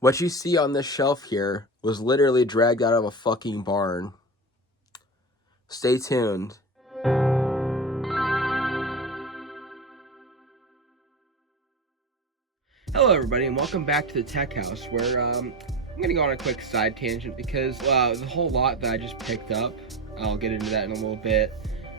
What you see on this shelf here was literally dragged out of a fucking barn. Stay tuned. Hello everybody and welcome back to the Tech House, where I'm going to go on a quick side tangent because the whole lot that I just picked up, I'll get into that in a little bit,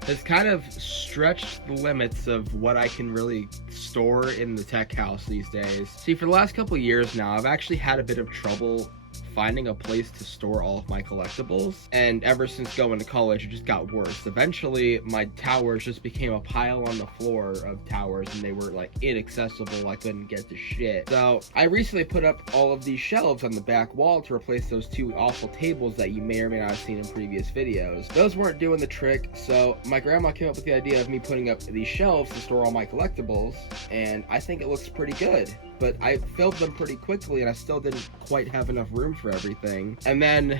has kind of stretched the limits of what I can really store in the Tech House these days. See, for the last couple of years now, I've actually had a bit of trouble finding a place to store all of my collectibles, and ever since going to college it just got worse. Eventually my towers just became a pile on the floor of towers, and they were like inaccessible. I couldn't get to shit. So I recently put up all of these shelves on the back wall to replace those two awful tables that you may or may not have seen in previous videos. Those weren't doing the trick, so my grandma came up with the idea of me putting up these shelves to store all my collectibles, and I think it looks pretty good. But I filled them pretty quickly and I still didn't quite have enough room for everything. And then,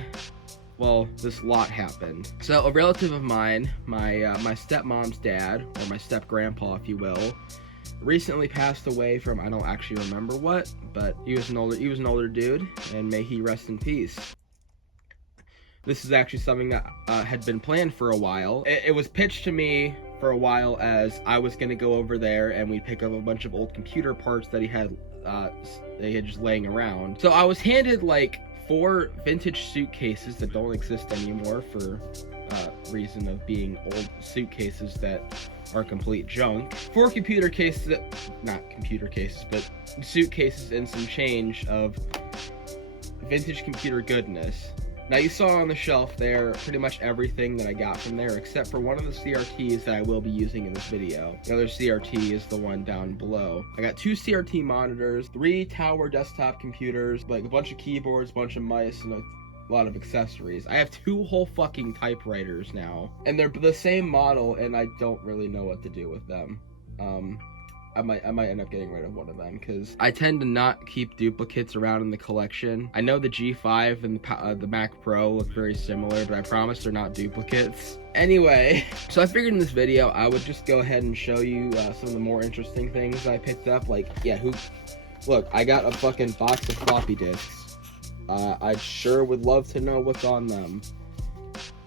well, this lot happened. So a relative of mine, my stepmom's dad, or my step-grandpa if you will, recently passed away from, I don't actually remember what, but he was an older dude, and may he rest in peace. This is actually something that had been planned for a while. It was pitched to me for a while as I was gonna go over there and we'd pick up a bunch of old computer parts that he had just laying around. So I was handed like 4 vintage suitcases that don't exist anymore for reason of being old suitcases that are complete junk. 4 computer cases, not computer cases, but suitcases and some change of vintage computer goodness. Now you saw on the shelf there pretty much everything that I got from there except for one of the CRTs that I will be using in this video. The other CRT is the one down below. I got 2 CRT monitors, 3 tower desktop computers, like a bunch of keyboards, a bunch of mice, and a lot of accessories. I have 2 whole fucking typewriters now, and they're the same model, and I don't really know what to do with them. I might end up getting rid of one of them because I tend to not keep duplicates around in the collection. I know the G5 and the Mac Pro look very similar, but I promise they're not duplicates. Anyway, so I figured in this video I would just go ahead and show you some of the more interesting things I picked up. Like, yeah, look, I got a fucking box of floppy disks. I sure would love to know what's on them,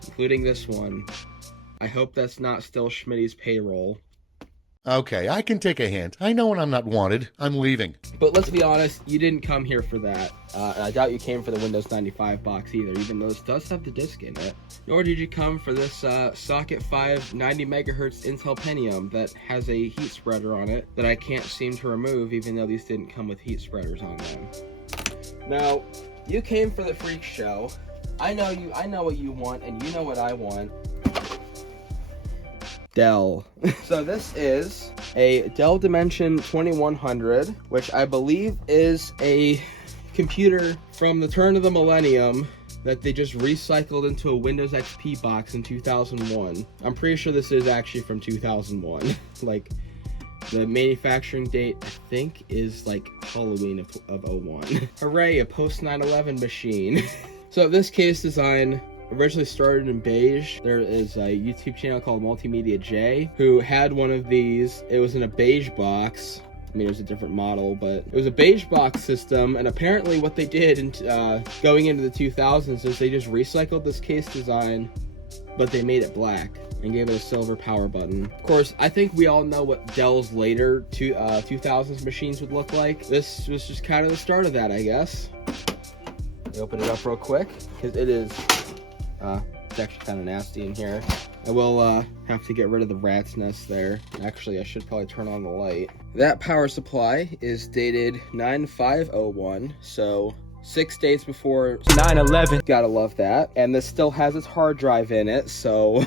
including this one. I hope that's not still Schmitty's payroll. Okay, I can take a hint. I know when I'm not wanted. I'm leaving. But let's be honest, you didn't come here for that. I doubt you came for the Windows 95 box either, even though this does have the disc in it. Nor did you come for this Socket 5 90 megahertz Intel Pentium that has a heat spreader on it that I can't seem to remove, even though these didn't come with heat spreaders on them. Now, you came for the freak show. I know what you want, and you know what I want. Dell. So this is a Dell Dimension 2100, which I believe is a computer from the turn of the millennium that they just recycled into a Windows XP box in 2001. I'm pretty sure this is actually from 2001. Like, the manufacturing date, I think, is like Halloween of 01. Hooray, a post 9/11 machine. So this case design originally started in beige. There is a YouTube channel called Multimedia J who had one of these. It was in a beige box. I mean, it was a different model, but it was a beige box system, and apparently what they did in, going into the 2000s is they just recycled this case design, but they made it black and gave it a silver power button. Of course, I think we all know what Dell's later 2000s machines would look like. This was just kind of the start of that, I guess. Let me open it up real quick, because it is it's actually kind of nasty in here. I will have to get rid of the rat's nest there. Actually, I should probably turn on the light. That power supply is dated 9/5/01, so 6 days before 9/11. Gotta love that. And this still has its hard drive in it, so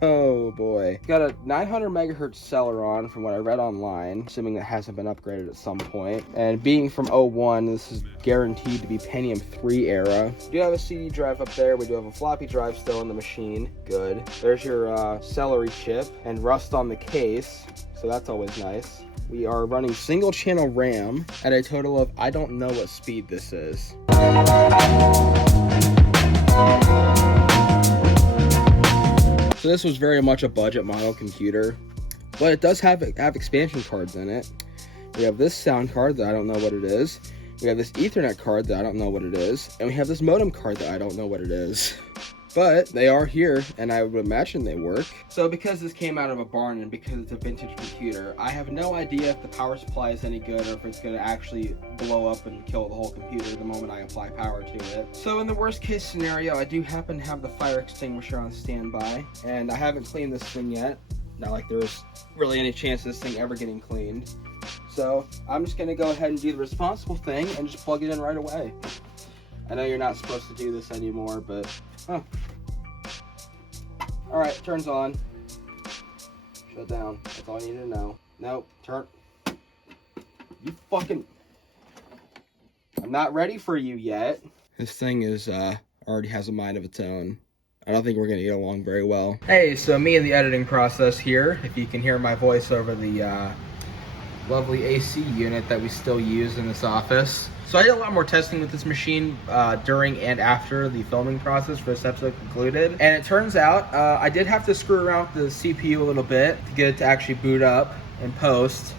oh boy. It's got a 900 megahertz Celeron from what I read online, assuming that hasn't been upgraded at some point. And being from 01, this is guaranteed to be Pentium 3 era. We do have a CD drive up there. We do have a floppy drive still in the machine. Good. There's your celery chip and rust on the case, so that's always nice. We are running single channel RAM at a total of, I don't know what speed this is. So this was very much a budget model computer, but it does have expansion cards in it. We have this sound card that I don't know what it is. We have this Ethernet card that I don't know what it is, and we have this modem card that I don't know what it is. But they are here, and I would imagine they work. So because this came out of a barn and because it's a vintage computer, I have no idea if the power supply is any good or if it's going to actually blow up and kill the whole computer the moment I apply power to it. So in the worst case scenario, I do happen to have the fire extinguisher on standby, and I haven't cleaned this thing yet. Not like there's really any chance of this thing ever getting cleaned. So I'm just going to go ahead and do the responsible thing and just plug it in right away. I know you're not supposed to do this anymore, but... Oh. Alright, turns on. Shut down. That's all I need to know. Nope, turn. You fucking... I'm not ready for you yet. This thing is, already has a mind of its own. I don't think we're gonna get along very well. Hey, so me in the editing process here. If you can hear my voice over the, lovely AC unit that we still use in this office. So I did a lot more testing with this machine during and after the filming process for this episode concluded. And it turns out I did have to screw around with the CPU a little bit to get it to actually boot up and post.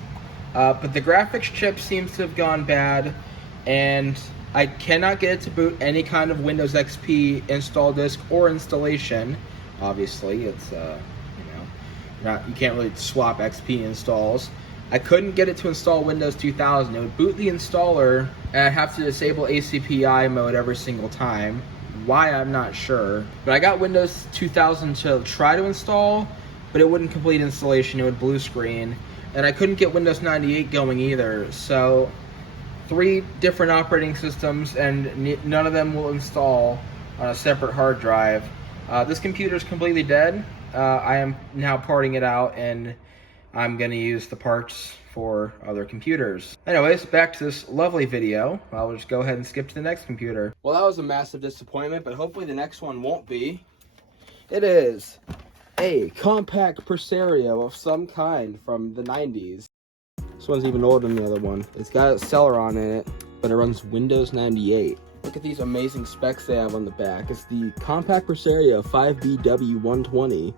But the graphics chip seems to have gone bad, and I cannot get it to boot any kind of Windows XP install disk or installation. Obviously, it's you can't really swap XP installs. I couldn't get it to install Windows 2000. It would boot the installer, and I'd have to disable ACPI mode every single time. Why, I'm not sure. But I got Windows 2000 to try to install, but it wouldn't complete installation. It would blue screen. And I couldn't get Windows 98 going either. So 3 different operating systems, and none of them will install on a separate hard drive. This computer is completely dead. I am now parting it out, and I'm going to use the parts for other computers. Anyways, back to this lovely video. I'll just go ahead and skip to the next computer. Well, that was a massive disappointment, but hopefully the next one won't be. It is a compact Presario of some kind from the 90s. This one's even older than the other one. It's got a Celeron in it, but it runs Windows 98. Look at these amazing specs they have on the back. It's the compact Presario 5BW120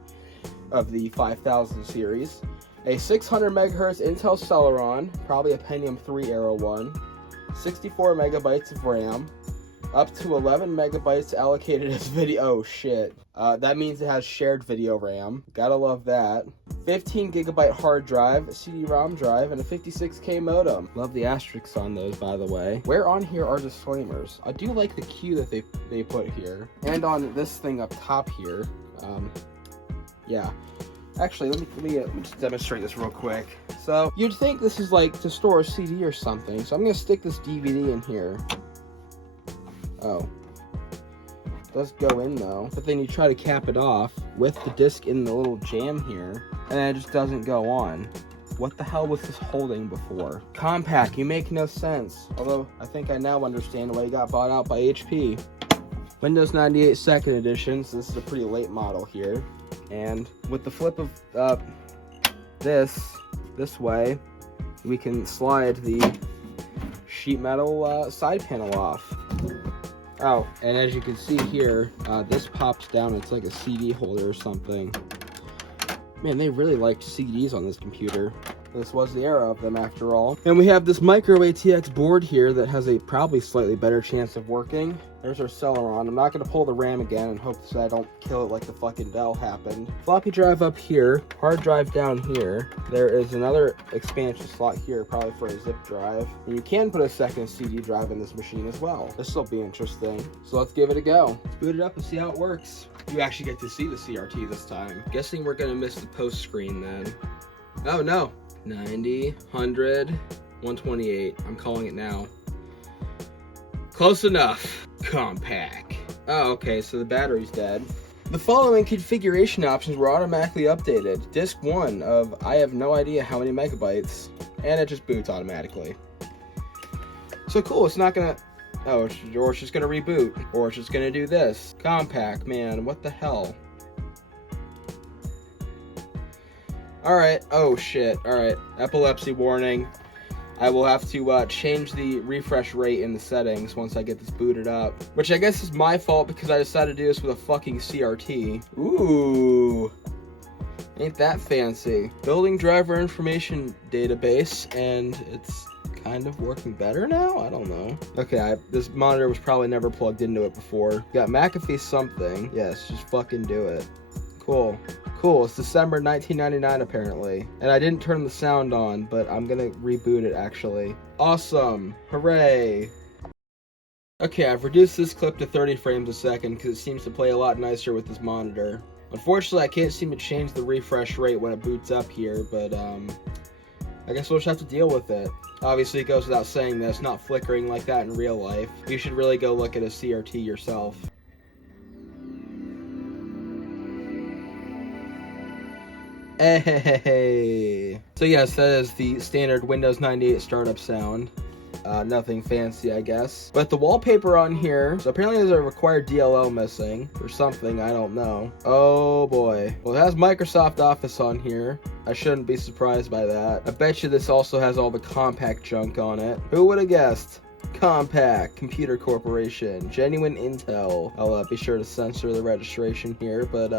of the 5000 series. A 600 megahertz Intel Celeron, probably a Pentium 3 Aero one, 64 megabytes of RAM, up to 11 megabytes allocated as video. Oh shit. That means it has shared video RAM. Gotta love that. 15 gigabyte hard drive, CD-ROM drive, and a 56K modem. Love the asterisks on those, by the way. Where on here are disclaimers? I do like the Q that they put here. And on this thing up top here, yeah. Actually, let me just demonstrate this real quick. So, you'd think this is like to store a CD or something, so I'm going to stick this DVD in here. Oh. It does go in though, but then you try to cap it off with the disc in the little jam here, and it just doesn't go on. What the hell was this holding before? Compact, you make no sense. Although, I think I now understand why you got bought out by HP. Windows 98 2nd edition, so this is a pretty late model here. And with the flip of this way, we can slide the sheet metal side panel off. Oh, and as you can see here, this pops down. It's like a CD holder or something. Man, they really liked CDs on this computer. This was the era of them, after all. And we have this micro ATX board here that has a probably slightly better chance of working. There's our Celeron. I'm not going to pull the RAM again and hope that I don't kill it like the fucking Dell happened. Floppy drive up here, hard drive down here. There is another expansion slot here, probably for a zip drive. And you can put a second CD drive in this machine as well. This will be interesting. So let's give it a go. Let's boot it up and see how it works. You actually get to see the CRT this time. Guessing we're going to miss the post screen then. Oh no. 90, 100, 128. I'm calling it now. Close enough. Compact. Oh, okay, so the battery's dead. The following configuration options were automatically updated. Disk 1 of I have no idea how many megabytes, and it just boots automatically. So cool, it's not gonna... Oh, or it's just gonna reboot, or it's just gonna do this. Compact, man, what the hell? Alright, oh shit, alright. Epilepsy warning. I will have to change the refresh rate in the settings once I get this booted up. Which I guess is my fault because I decided to do this with a fucking CRT. Ooh. Ain't that fancy. Building driver information database, and it's kind of working better now? I don't know. Okay, this monitor was probably never plugged into it before. Got McAfee something. Yes, just fucking do it. Cool. Cool, it's December 1999 apparently. And I didn't turn the sound on, but I'm gonna reboot it actually. Awesome. Hooray. Okay, I've reduced this clip to 30 frames a second because it seems to play a lot nicer with this monitor. Unfortunately, I can't seem to change the refresh rate when it boots up here, but I guess we'll just have to deal with it. Obviously, it goes without saying that it's not flickering like that in real life. You should really go look at a CRT yourself. Hey. So yes, that is the standard Windows 98 startup sound. Nothing fancy, I guess. But the wallpaper on here, so apparently there's a required DLL missing, or something, I don't know. Oh boy. Well, it has Microsoft Office on here. I shouldn't be surprised by that. I bet you this also has all the Compaq junk on it. Who would have guessed? Compaq Computer Corporation, genuine Intel. I'll be sure to censor the registration here, but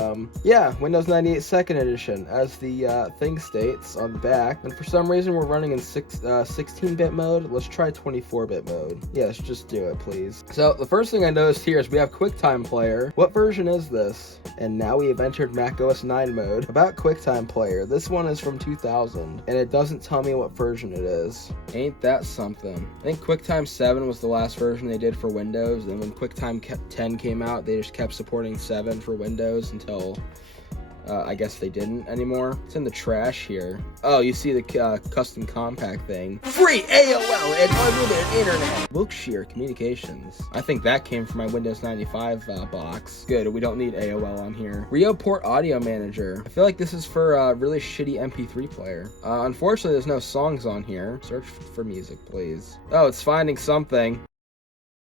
yeah, Windows 98 Second Edition, as the thing states on the back. And for some reason, we're running in 16-bit mode. Let's try 24-bit mode. Yes, just do it, please. So the first thing I noticed here is we have QuickTime Player. What version is this? And now we have entered macOS 9 mode. About QuickTime Player, this one is from 2000, and it doesn't tell me what version it is. Ain't that something? I think QuickTime 7 was the last version they did for Windows, and when QuickTime 10 came out, they just kept supporting 7 for Windows until I guess they didn't anymore. It's in the trash here. Oh, you see the custom Compaq thing. Free AOL and unlimited internet. Wilkshire Communications. I think that came from my Windows 95 box. Good, we don't need AOL on here. RioPort Audio Manager. I feel like this is for a really shitty MP3 player. Unfortunately, there's no songs on here. Search for music, please. Oh, it's finding something.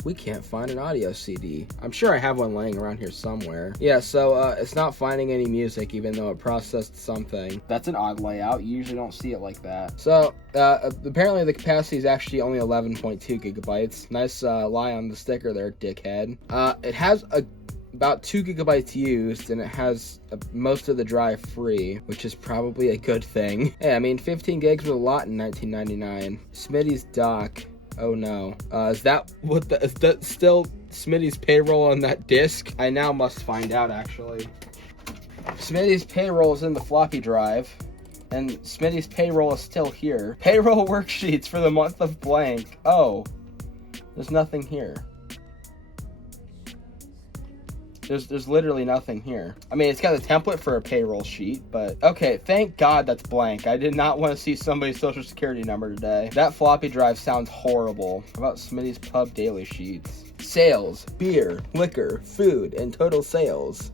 We can't find an audio CD. I'm sure I have one laying around here somewhere. Yeah, so it's not finding any music even though it processed something. That's an odd layout. You usually don't see it like that. So apparently the capacity is actually only 11.2 gigabytes. Nice lie on the sticker there, dickhead. It has about 2 gigabytes used, and it has most of the drive free, which is probably a good thing. Hey, I mean, 15 gigs was a lot in 1999. Smitty's dock. Oh no. Is that still Smitty's payroll on that disk? I now must find out, actually. Smitty's payroll is in the floppy drive, and Smitty's payroll is still here. Payroll worksheets for the month of blank. Oh, there's nothing here. There's literally nothing here. I mean, it's got a template for a payroll sheet, but okay, thank God that's blank. I did not want to see somebody's social security number today. That floppy drive sounds horrible. How about Smitty's Pub daily sheets? Sales, beer, liquor, food, and total sales.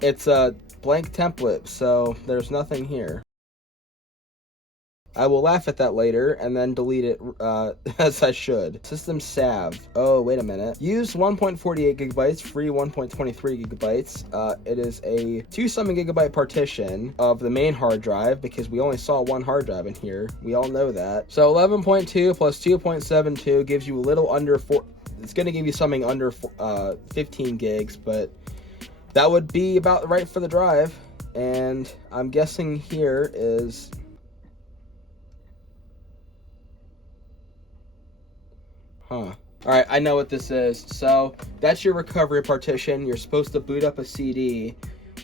It's a blank template, so there's nothing here. I will laugh at that later and then delete it as I should. System Sav. Oh, wait a minute. Use 1.48 gigabytes, free 1.23 gigabytes. It is a 2-something gigabyte partition of the main hard drive because we only saw one hard drive in here. We all know that. So 11.2 plus 2.72 gives you a little under 4. It's going to give you something under 15 gigs, but that would be about right for the drive. And I'm guessing here is... Alright, I know what this is. So, that's your recovery partition. You're supposed to boot up a CD,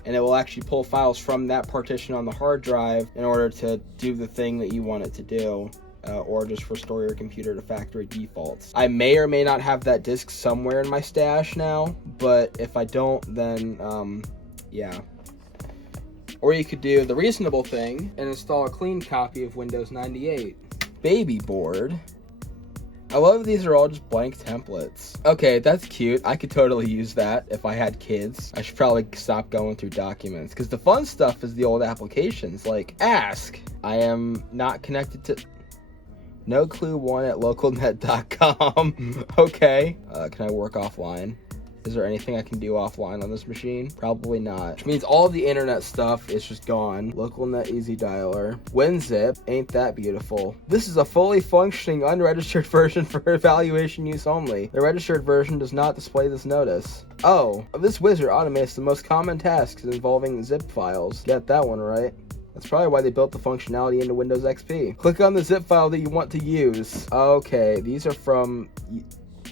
and it will actually pull files from that partition on the hard drive in order to do the thing that you want it to do, or just restore your computer to factory defaults. I may or may not have that disk somewhere in my stash now, but if I don't, then, yeah. Or you could do the reasonable thing and install a clean copy of Windows 98. Baby board. I love these are all just blank templates. Okay, that's cute. I could totally use that if I had kids. I should probably stop going through documents because the fun stuff is the old applications like Ask. I am not connected to... No clue one at localnet.com. Okay. Can I work offline? Is there anything I can do offline on this machine? Probably not. Which means all the internet stuff is just gone. LocalNet Easy Dialer. WinZip. Ain't that beautiful. This is a fully functioning unregistered version for evaluation use only. The registered version does not display this notice. Oh, this wizard automates the most common tasks involving zip files. Get that one right. That's probably why they built the functionality into Windows XP. Click on the zip file that you want to use. Okay, these are from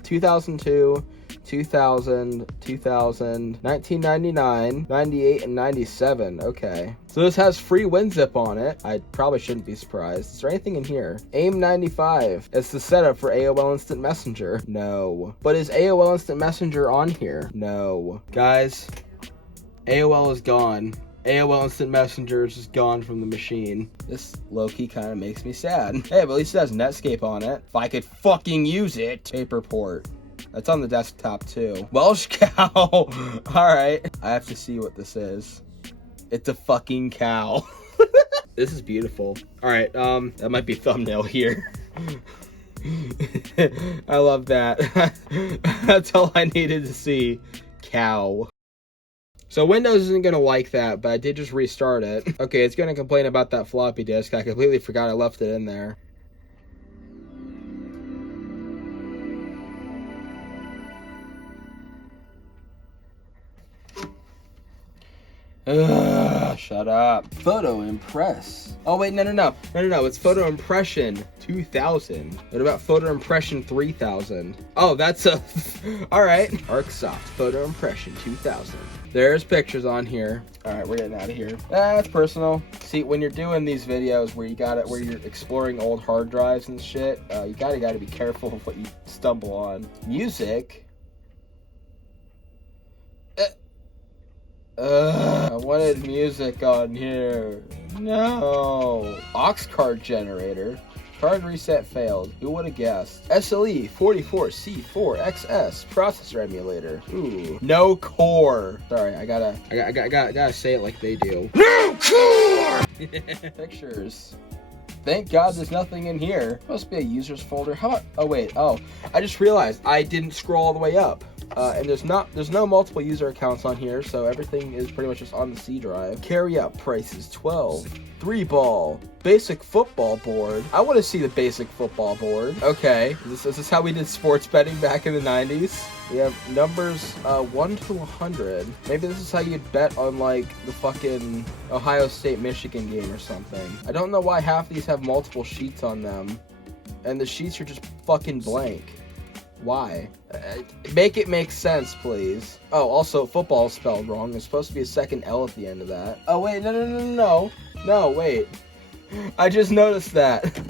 2002, 2000, 2000, 1999, 98, and 97. Okay. So this has free WinZip on it. I probably shouldn't be surprised. Is there anything in here? AIM95. It's the setup for AOL Instant Messenger. No. But is AOL Instant Messenger on here? No. Guys, AOL is gone. AOL Instant Messenger is just gone from the machine. This low-key kind of makes me sad. Hey, but at least it has Netscape on it. If I could fucking use it. Paperport. That's on the desktop too. Welsh cow. Alright. I have to see what this is. It's a fucking cow. This is beautiful. Alright, that might be thumbnail here. I love that. That's all I needed to see. Cow. So Windows isn't going to like that, but I did just restart it. Okay, it's going to complain about that floppy disk. I completely forgot I left it in there. Ugh, shut up. Photo Impress. Oh wait, no. It's Photo Impression 2000. What about Photo Impression 3000? Oh, that's a. All right. ArcSoft Photo Impression 2000. There's pictures on here. All right, we're getting out of here. That's personal. See, when you're doing these videos where where you're exploring old hard drives and shit, you gotta be careful of what you stumble on. Music. I wanted music on here. No. Aux card generator. Card reset failed. Who would have guessed? SLE 44C4XS processor emulator. Ooh. No core. Sorry, I gotta say it like they do. No core. Pictures. Thank God there's nothing in here. Must be a users folder. How about? Oh wait. Oh, I just realized I didn't scroll all the way up. And there's no multiple user accounts on here, so everything is pretty much just on the C drive. Carry out prices 12. 3-ball. Basic football board. I want to see the basic football board. Okay, is this how we did sports betting back in the 90s? We have numbers 1 to 100. Maybe this is how you'd bet on like the fucking Ohio State Michigan game or something. I don't know why half these have multiple sheets on them, and the sheets are just fucking blank. Why? Make it make sense, please. Oh, also, football is spelled wrong. There's supposed to be a second L at the end of that. Oh, wait, no. No, wait. I just noticed that.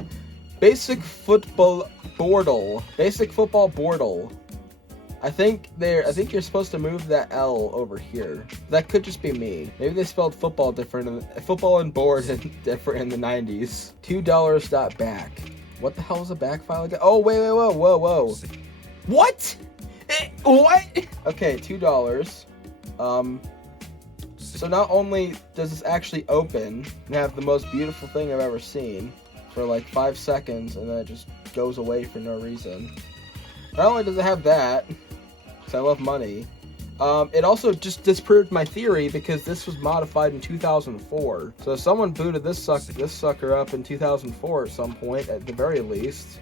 Basic football boardle. Basic football boardle. I think you're supposed to move that L over here. That could just be me. Maybe they spelled football different. Football and board different in the 90s. $2.back. What the hell is a back file again? Oh, wait, whoa. What? What? Okay, $2. So not only does this actually open and have the most beautiful thing I've ever seen for like 5 seconds, and then it just goes away for no reason. Not only does it have that, because I love money, it also just disproved my theory because this was modified in 2004. So if someone booted this sucker up in 2004 at some point, at the very least.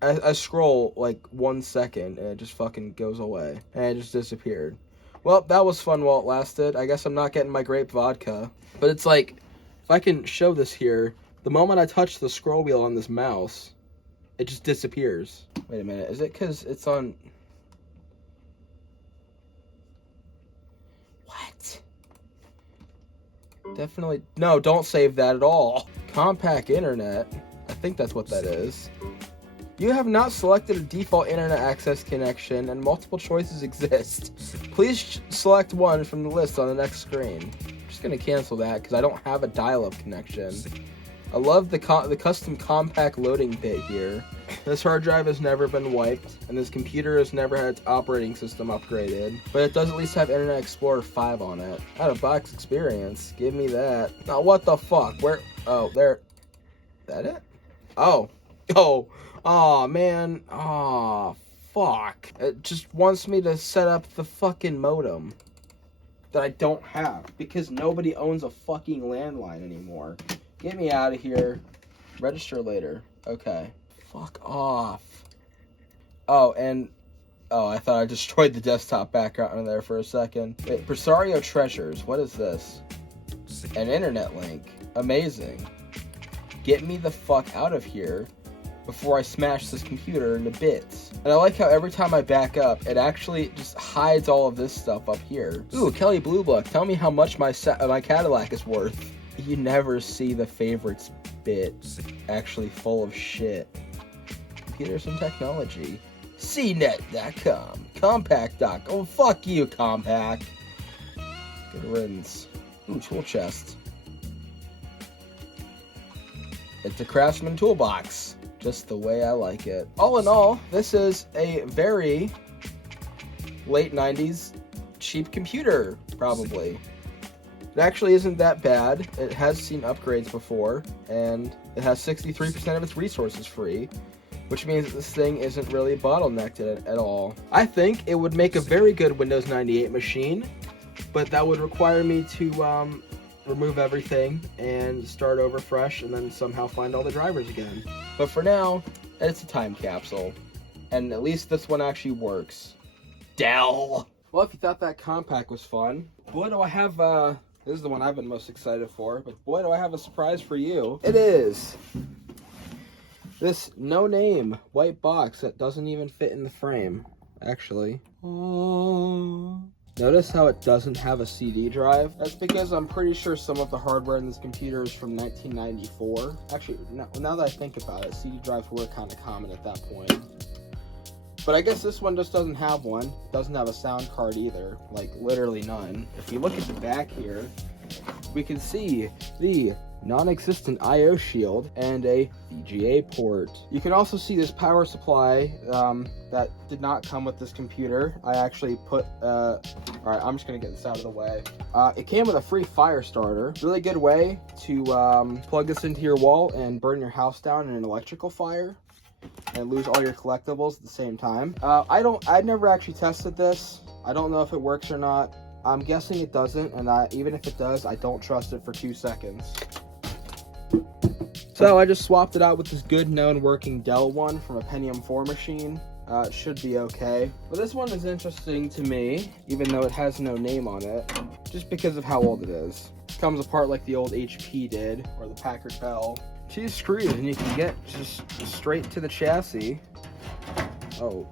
I scroll like 1 second and it just fucking goes away. And it just disappeared. Well, that was fun while it lasted. I guess I'm not getting my grape vodka. But it's like, if I can show this here, the moment I touch the scroll wheel on this mouse, it just disappears. Wait a minute, is it because it's on... What? Definitely... No, don't save that at all. Compact internet. I think that's what that is. You have not selected a default internet access connection and multiple choices exist. Please select one from the list on the next screen. I'm just going to cancel that because I don't have a dial-up connection. I love the custom compact loading bit here. This hard drive has never been wiped, and this computer has never had its operating system upgraded. But it does at least have Internet Explorer 5 on it. Out-of-box experience. Give me that. Now, what the fuck? Where? Oh, there. That it? Oh. Oh, man. Oh, fuck. It just wants me to set up the fucking modem that I don't have because nobody owns a fucking landline anymore. Get me out of here. Register later. Okay. Fuck off. Oh, and... Oh, I thought I destroyed the desktop background there for a second. Wait, Presario Treasures. What is this? An internet link. Amazing. Get me the fuck out of here before I smash this computer into bits. And I like how every time I back up, it actually just hides all of this stuff up here. Ooh, Kelly Blue Book, tell me how much my Cadillac is worth. You never see the favorites bit actually full of shit. Computers and technology. CNET.com. Compaq.com. Oh, fuck you, Compaq. Good riddance. Ooh, tool chest. It's a Craftsman toolbox. Just the way I like it. All in all, this is a very late 90s cheap computer, probably. It actually isn't that bad. It has seen upgrades before, and it has 63% of its resources free, which means that this thing isn't really bottlenecked at all. I think it would make a very good Windows 98 machine, but that would require me to remove everything and start over fresh and then somehow find all the drivers again. But for now, it's a time capsule. And at least this one actually works. Dell! Well, if you thought that Compaq was fun, boy do I have, this is the one I've been most excited for, but boy do I have a surprise for you. It is this no-name white box that doesn't even fit in the frame, actually. Notice how it doesn't have a CD drive? That's because I'm pretty sure some of the hardware in this computer is from 1994. Actually, now that I think about it, CD drives were kind of common at that point. But I guess this one just doesn't have one. It doesn't have a sound card either, like literally none. If you look at the back here, we can see the non-existent I/O shield and a VGA port. You can also see this power supply that did not come with this computer. I actually put, alright, I'm just gonna get this out of the way. It came with a free fire starter. Really good way to plug this into your wall and burn your house down in an electrical fire and lose all your collectibles at the same time. I've never actually tested this. I don't know if it works or not. I'm guessing it doesn't, and even if it does, I don't trust it for 2 seconds. So I just swapped it out with this good known working Dell one from a Pentium 4 machine. It should be okay. But this one is interesting to me, even though it has no name on it, just because of how old it is. It comes apart like the old HP did, or the Packard Bell. 2 screws, and you can get just straight to the chassis. Oh.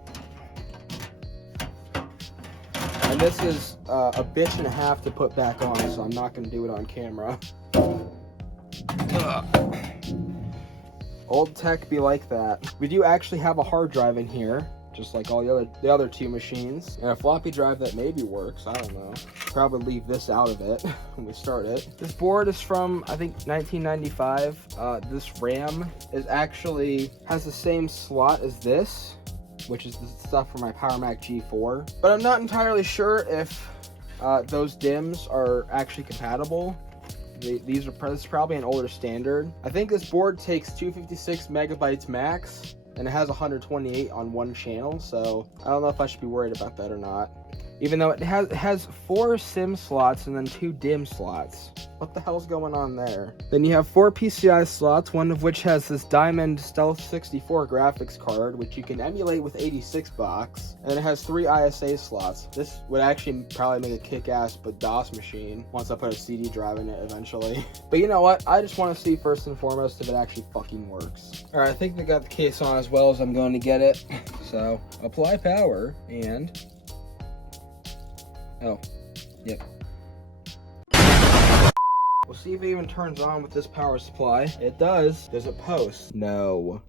And this is a bitch and a half to put back on, so I'm not going to do it on camera. Old tech be like that. We do actually have a hard drive in here, just like all the other 2 machines, and a floppy drive that maybe works. I don't know. Probably leave this out of it when we start it. This board is from, I think, 1995. This RAM has the same slot as this, which is the stuff for my Power Mac G4. But I'm not entirely sure if those DIMMs are actually compatible. This is probably an older standard. I think this board takes 256 megabytes max, and it has 128 on one channel, so I don't know if I should be worried about that or not. Even though it has 4 SIM slots and then 2 DIMM slots. What the hell's going on there? Then you have 4 PCI slots, one of which has this Diamond Stealth 64 graphics card, which you can emulate with 86 box. And it has 3 ISA slots. This would actually probably make a kick-ass DOS machine once I put a CD drive in it eventually. But you know what? I just want to see first and foremost if it actually fucking works. Alright, I think they got the case on as well as I'm going to get it. So, apply power and... Oh, yep. We'll see if it even turns on with this power supply. It does. Does it post? No.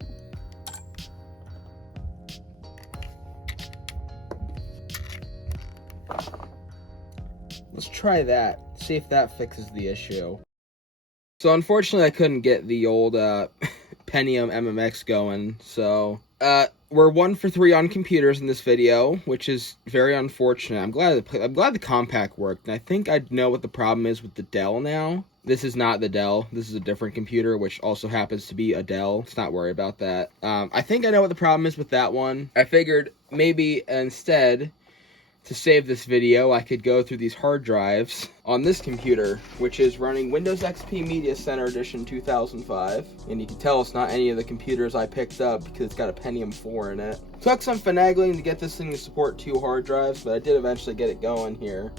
Let's try that. See if that fixes the issue. So unfortunately I couldn't get the old Pentium MMX going, so we're 1 for 3 on computers in this video, which is very unfortunate. I'm glad the Compaq worked, and I think I know what the problem is with the Dell now. This is not the Dell. This is a different computer, which also happens to be a Dell. Let's not worry about that. I think I know what the problem is with that one. I figured maybe instead, to save this video, I could go through these hard drives on this computer, which is running Windows XP Media Center Edition 2005. And you can tell it's not any of the computers I picked up because it's got a Pentium 4 in it. Took some finagling to get this thing to support 2 hard drives, but I did eventually get it going here.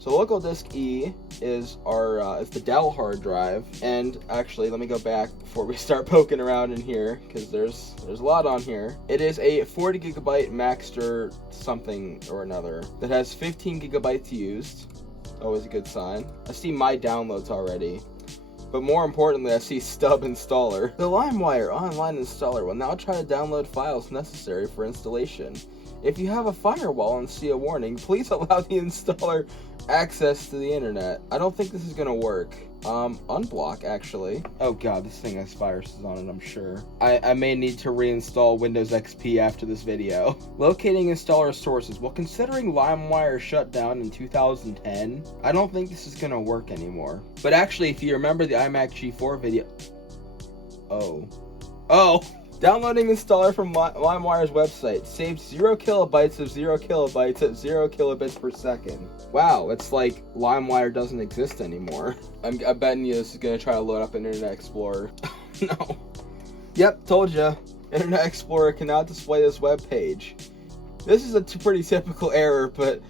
So local disk E is our is the Dell hard drive, and actually let me go back before we start poking around in here because there's a lot on here. It is a 40 gigabyte Maxter something or another that has 15 gigabytes used. Always a good sign. I see my downloads already. But more importantly, I see stub installer. The LimeWire online installer will now try to download files necessary for installation. If you have a firewall and see a warning, please allow the installer access to the internet. I don't think this is gonna work. Unblock, actually. Oh god, this thing has viruses on it, I'm sure. I may need to reinstall Windows XP after this video. Locating installer sources. Well, considering LimeWire shut down in 2010, I don't think this is gonna work anymore. But actually, if you remember the iMac G4 video... Oh! Downloading installer from LimeWire's website. Saves 0 kilobytes of 0 kilobytes at 0 kilobits per second. Wow, it's like LimeWire doesn't exist anymore. I'm betting you this is going to try to load up Internet Explorer. No. Yep, told ya. Internet Explorer cannot display this web page. This is a pretty typical error, but...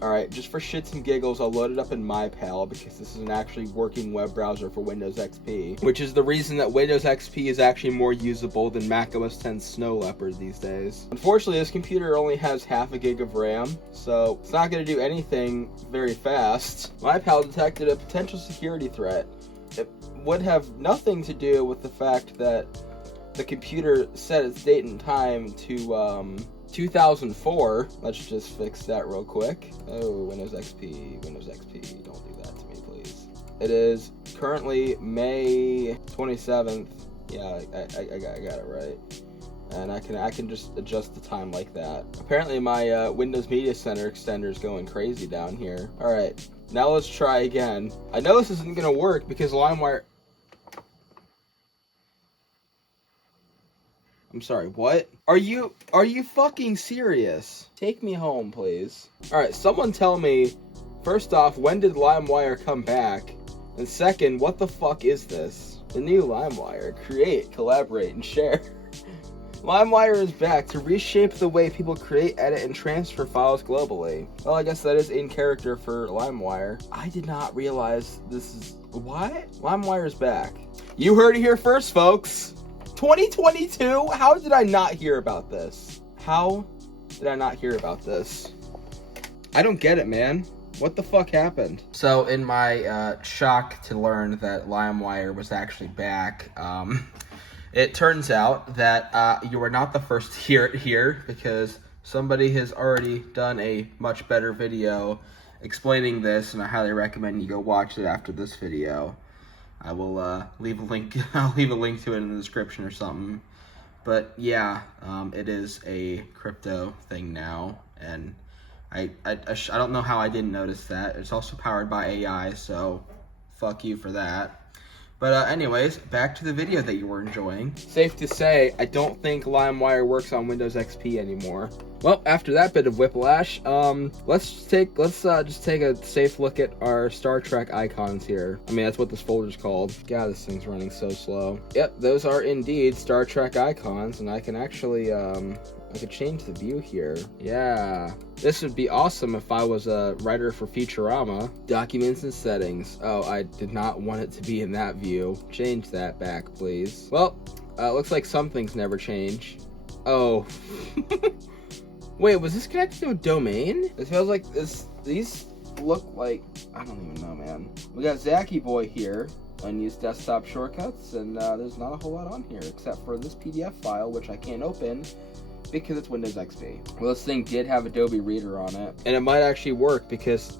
Alright, just for shits and giggles, I'll load it up in MyPal because this is an actually working web browser for Windows XP. Which is the reason that Windows XP is actually more usable than Mac OS X Snow Leopard these days. Unfortunately, this computer only has half a gig of RAM, so it's not going to do anything very fast. MyPal detected a potential security threat. It would have nothing to do with the fact that the computer set its date and time to, 2004. Let's just fix that real quick. Oh, Windows XP, don't do that to me, please. It is currently May 27th. Yeah, I got it right. And I can just adjust the time like that. Apparently my Windows Media Center extender is going crazy down here. All right, now let's try again. I know this isn't gonna work because LimeWire... I'm sorry, what? Are you fucking serious? Take me home, please. Alright, someone tell me, first off, when did LimeWire come back? And second, what the fuck is this? The new LimeWire. Create, collaborate, and share. LimeWire is back to reshape the way people create, edit, and transfer files globally. Well, I guess that is in character for LimeWire. I did not realize this is... What? LimeWire is back. You heard it here first, folks. 2022? How did I not hear about this? How did I not hear about this? I don't get it, man. What the fuck happened? So, in my shock to learn that LimeWire was actually back, it turns out that you are not the first to hear it here, because somebody has already done a much better video explaining this, and I highly recommend you go watch it after this video. I will leave a link. I'll leave a link to it in the description or something. But yeah, it is a crypto thing now, and I don't know how I didn't notice that. It's also powered by AI, so fuck you for that. But anyways, back to the video that you were enjoying. Safe to say, I don't think LimeWire works on Windows XP anymore. Well, after that bit of whiplash, let's just take a safe look at our Star Trek icons here. I mean, that's what this folder's called. God, this thing's running so slow. Yep, those are indeed Star Trek icons, and I can actually, I could change the view here. Yeah. This would be awesome if I was a writer for Futurama. Documents and settings. Oh, I did not want it to be in that view. Change that back, please. Well, looks like some things never change. Oh. Wait, was this connected to a domain? It feels like these look like, I don't even know, man. We got Zacky Boy here. Unused desktop shortcuts, and there's not a whole lot on here except for this PDF file, which I can't open because it's Windows XP. Well, this thing did have Adobe Reader on it, and it might actually work because...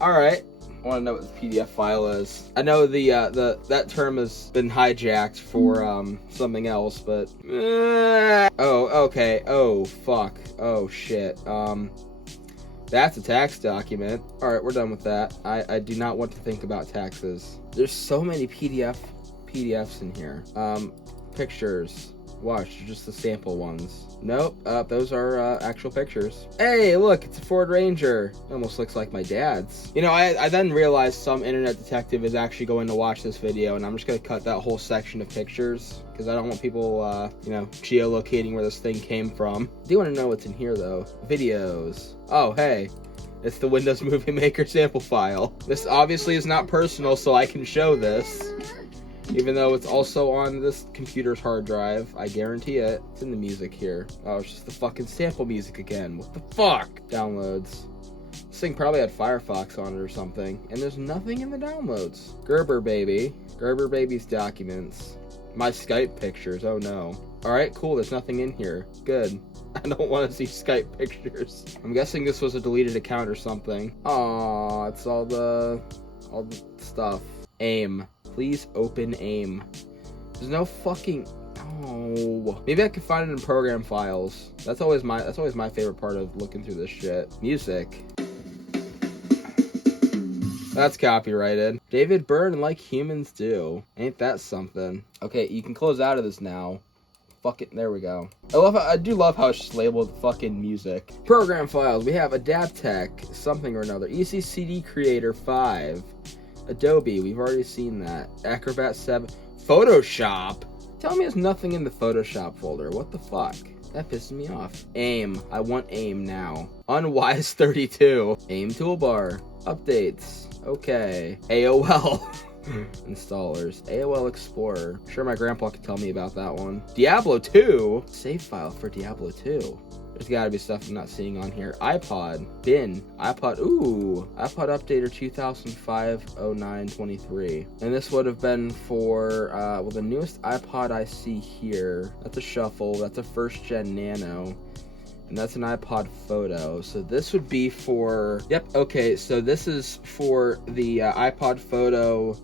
Alright. I want to know what the PDF file is. I know that term has been hijacked for something else, but oh, okay. Oh, fuck. Oh, shit. That's a tax document. All right, we're done with that. I do not want to think about taxes. There's so many PDFs in here. Pictures. Watch, just the sample ones. Nope, those are actual pictures. Hey, look, it's a Ford Ranger. It almost looks like my dad's. You know, I then realized some internet detective is actually going to watch this video, and I'm just going to cut that whole section of pictures. because I don't want people, you know, geolocating where this thing came from. I do want to know what's in here, though. Videos. Oh, hey. It's the Windows Movie Maker sample file. This obviously is not personal, so I can show this. Even though it's also on this computer's hard drive. I guarantee it. It's in the music here. Oh, it's just the fucking sample music again. What the fuck? Downloads. This thing probably had Firefox on it or something. And there's nothing in the downloads. Gerber Baby. Gerber Baby's documents. My Skype pictures. Oh no. Alright, cool. There's nothing in here. Good. I don't want to see Skype pictures. I'm guessing this was a deleted account or something. Aww, it's all the stuff. AIM. Please open AIM. There's no fucking... Oh. Maybe I could find it in program files. That's always my favorite part of looking through this shit. Music. That's copyrighted. David Byrne, Like Humans Do. Ain't that something? Okay, you can close out of this now. Fuck it, there we go. I do love how it's just labeled fucking music. Program files, we have Adaptec, something or another. ECCD Creator 5. Adobe, we've already seen that. Acrobat 7. Photoshop? Tell me there's nothing in the Photoshop folder. What the fuck? That pisses me off. AIM. I want AIM now. Unwise 32. AIM toolbar. Updates. Okay. AOL. Installers. AOL Explorer. Sure, my grandpa could tell me about that one. Diablo 2. Save file for Diablo 2. There's gotta be stuff I'm not seeing on here. iPod. Bin. iPod. Ooh. iPod Updater 2005-09-23. And this would have been for, well, the newest iPod I see here. That's a Shuffle. That's a first gen Nano. And that's an iPod Photo. So this would be for... Yep, okay. So this is for the iPod Photo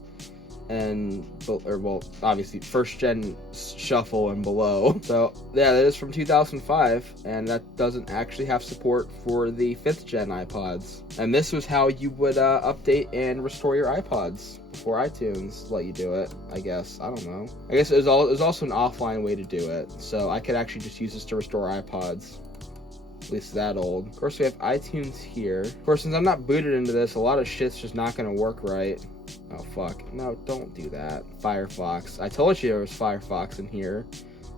and... Or, well, obviously, first gen Shuffle and below. So, yeah, that is from 2005. And that doesn't actually have support for the 5th gen iPods. And this was how you would update and restore your iPods before iTunes let you do it, I guess. I don't know. I guess it was also an offline way to do it. So I could actually just use this to restore iPods. At least that old. Of course, we have iTunes here. Of course, since I'm not booted into this, a lot of shit's just not gonna work right. Oh, fuck. No, don't do that. Firefox. I told you there was Firefox in here.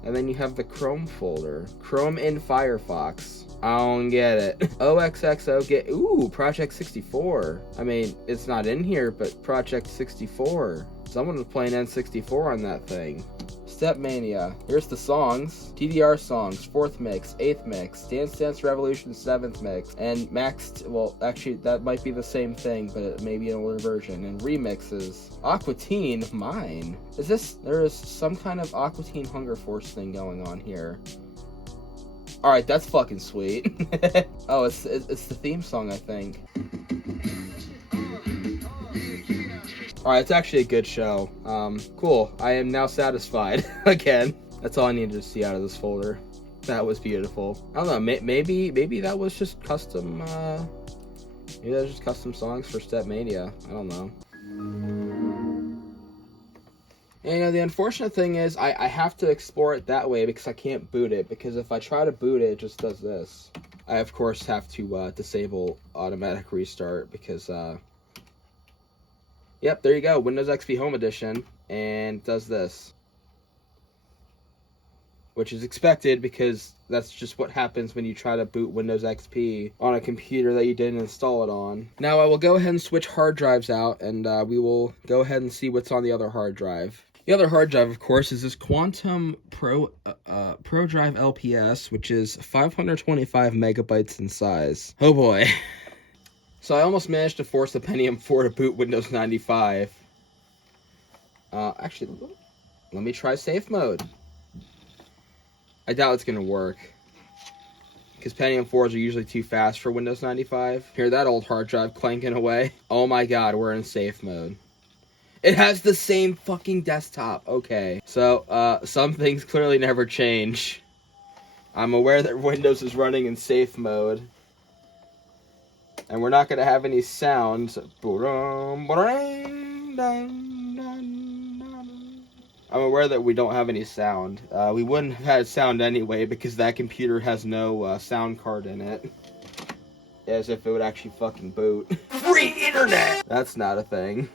And then you have the Chrome folder. Chrome in Firefox. I don't get it. OXXO get... Ooh, Project 64. I mean, it's not in here, but Project 64. Someone was playing N64 on that thing. Stepmania. Here's the songs. TDR songs, 4th mix, 8th mix, Dance Dance Revolution 7th mix, and maxed, well, actually, that might be the same thing, but it may be an older version, and remixes. Aqua Teen, mine. There is some kind of Aqua Teen Hunger Force thing going on here. Alright, that's fucking sweet. Oh, it's the theme song, I think. Alright, it's actually a good show. Cool. I am now satisfied. Again. That's all I needed to see out of this folder. That was beautiful. I don't know, maybe that was just custom, maybe that was just custom songs for Stepmania. I don't know. And, you know, the unfortunate thing is, I have to explore it that way because I can't boot it. Because if I try to boot it, it just does this. I, of course, have to disable automatic restart because, yep, there you go. Windows XP Home Edition. And it does this. Which is expected because that's just what happens when you try to boot Windows XP on a computer that you didn't install it on. Now, I will go ahead and switch hard drives out, and we will go ahead and see what's on the other hard drive. The other hard drive, of course, is this Quantum Pro Drive LPS, which is 525 megabytes in size. Oh boy. So I almost managed to force the Pentium 4 to boot Windows 95. Actually, let me try safe mode. I doubt it's going to work. Because Pentium 4s are usually too fast for Windows 95. Hear that old hard drive clanking away? Oh my god, we're in safe mode. It has the same fucking desktop. Okay. So, some things clearly never change. I'm aware that Windows is running in safe mode. And we're not going to have any sounds. I'm aware that we don't have any sound. We wouldn't have had sound anyway because that computer has no sound card in it. As if it would actually fucking boot. Free internet! That's not a thing.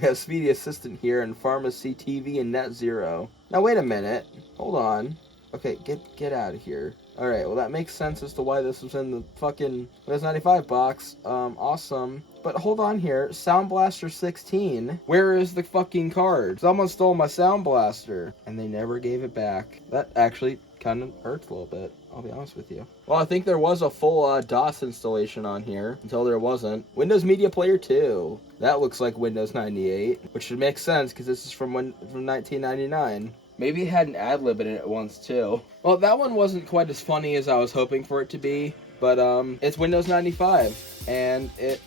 We have Speedy Assistant here and Pharmacy TV and Net Zero. Now wait a minute. Hold on. Okay, get out of here. Alright, well that makes sense as to why this was in the fucking Windows 95 box. Awesome. But hold on here. Sound Blaster 16. Where is the fucking card? Someone stole my Sound Blaster. And they never gave it back. That actually kind of hurts a little bit. I'll be honest with you. Well, I think there was a full DOS installation on here until there wasn't. Windows Media Player 2. That looks like Windows 98, which should make sense because this is from 1999. Maybe it had an ad-lib in it once too. Well, that one wasn't quite as funny as I was hoping for it to be, but it's Windows 95, and it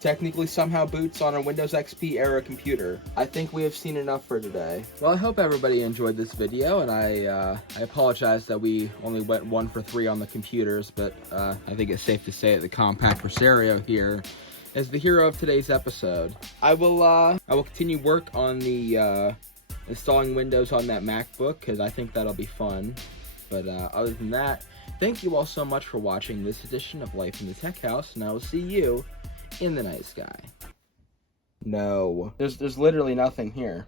technically somehow boots on a Windows XP era computer. I think we have seen enough for today. Well, I hope everybody enjoyed this video, and I apologize that we only went 1 for 3 on the computers, but I think it's safe to say that the Compact Rosario here is the hero of today's episode. I will continue work on the installing Windows on that MacBook, because I think that'll be fun. But other than that, thank you all so much for watching this edition of Life in the Tech House, and I will see you in the night sky. No. There's literally nothing here.